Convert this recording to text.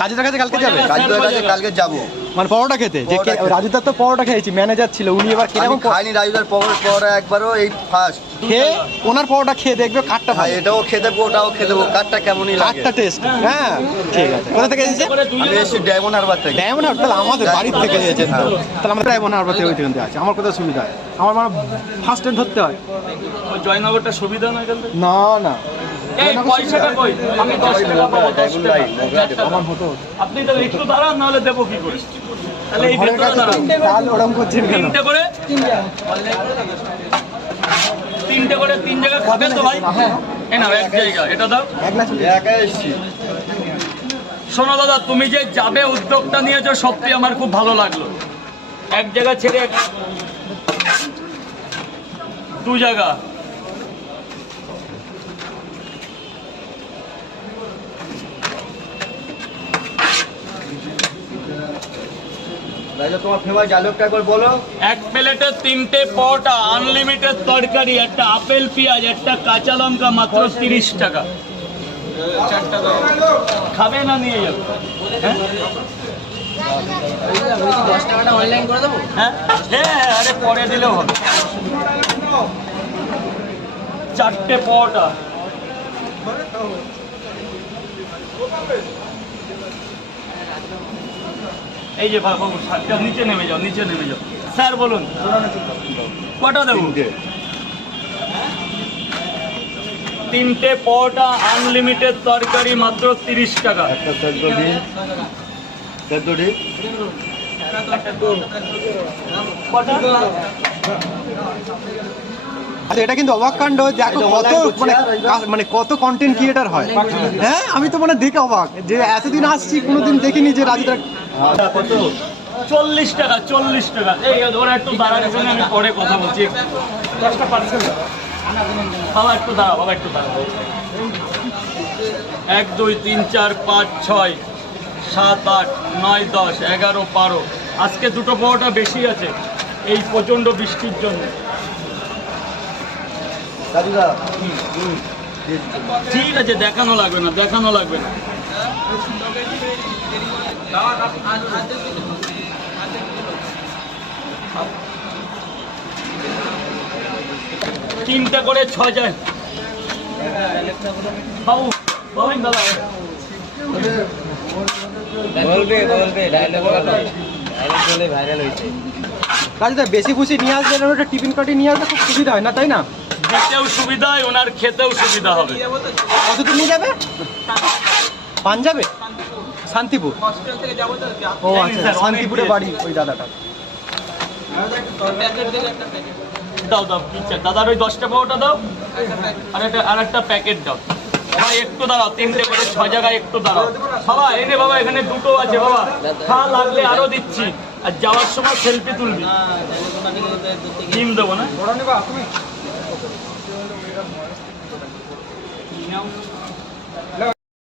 কাজের কাছে কালকে যাবে? কাজের কাছে কালকে যাবো। মানে পরোটা খেতে? যে রাজুদার তো পরোটা খেয়েছি, ম্যানেজার ছিল, উনি এবার কিরকম খাইনি রাজুদার পরোটা একবারও, এই ফার্স্ট খেয়ে ওনার পরোটা খেয়ে দেখবে কাঠটা ভাই। এটাও খেয়ে দেবো, ওটাও খেয়ে দেবো, কাঠটা কেমনই লাগে, কাঠটা টেস্ট। হ্যাঁ ঠিক আছে। কোথা থেকে এসেছে? আমি এসেছি ডায়মন্ড হারবার থেকে। ডায়মন্ড হারবার? তাহলে আমাদের বাড়ির থেকে এসেছেন তো। তাহলে আমাদের ডায়মন্ড হারবার থেকে ওই থেকে আছে। আমার কোথাও সুবিধা হয়? আমার মানে ফার্স্ট ট্রেন ধরতে হয়। জয়নগরটা সুবিধা নয় এখান থেকে? না না, পয়সাটা কই? আমি 10 টাকা পাবো, 10 টাকা আমার হতো। আপনি তো একটু দাঁড়ান, নাহলে দেবো কি করে? তাহলে এই ভেতরে দাঁড়ান। তাহলে ওরকম করছেন কেন? তিনটে করে 3 জায়গা খাবেন তো ভাই? এই নাও এক জায়গা, এটা দাও। একা এসেছি। শোনো দাদা, তুমি যে যাবে উদ্যোগটা নিয়েছো, সত্যি আমার খুব ভালো লাগলো। এক জায়গা ছেড়ে 2 জায়গা। তোমার ফেমাস ডায়লগটা একবার বলো। এক প্লেটে 3টে পরোটা, আনলিমিটেড তরকারি, একটা আপেল পেঁয়াজ, একটা কাঁচা লঙ্কা, মাত্র 30 টাকা। খাবে না নিয়ে যাবে? হ্যাঁ 10 টাকাটা অনলাইন করে দেবো? হ্যাঁ হ্যাঁ, আরে পরে দিলেও হবে। 4টে পরোটা। এই যে বাবু, নিচে নেমে যাও, নিচে নেমে যাও। স্যার বলুন কটা দেবো? 3টে পরোটা, আনলিমিটেড তরকারি, মাত্র 30 টাকা। একটা সেদ্ধ ডিম, আচ্ছা, এটা কিন্তু অবাক কাণ্ড। দেখো কত মানে কত কন্টেন্ট ক্রিয়েটার হয়। হ্যাঁ আমি তো মানে দেখে অবাক যে এতদিন আসছি কোনোদিন দেখিনি যে রাজুদা। 40 টাকা, 40 টাকা। এই ওরা একটু দাঁড়ানোর জন্য আমি পরে কথা বলছি। 10টা পার্সেল বাবা, একটু দাঁড়াও বাবা, একটু দাঁড়াও। 1 2 3 4 5 6 7 8 9 10 11 12। আজকে 2টো পরোটা বেশি আছে এই প্রচন্ড বৃষ্টির জন্য। রাজুদা ঠিক আছে, দেখানো লাগবে না, দেখানো লাগবে না। তিনটা করে 6 যায় বাবু। বলেন দাদা। বলবে ডায়লগ বলে ভাইরাল হয়েছে। রাজুদা বেশি খুশি নিয়ে আসলে ওটা টিফিন কার্ডে নিয়ে আসলে খুব সুবিধা হয় না, তাই না? দিতেও সুবিধা হয়, ওনার খেতেও সুবিধা হবে। কত দূর নিয়ে যাবে? পাঞ্জাবে? শান্তিপুর? ও আচ্ছা, শান্তিপুরে বাড়ি ওই দাদাটা। দাও দাও, দাদার ওই 10টা পরোটা দাও, আর একটা প্যাকেট দাও। বাবা একটু দাঁড়াও, 3টে করে 6 জায়গায় একটু দাঁড়াও বাবা। এনে বাবা, এখানে 2টো আছে বাবা, খা, লাগলে আরো দিচ্ছি। আর যাওয়ার সময় সেলফি তুলবি। ডিম দেবো না?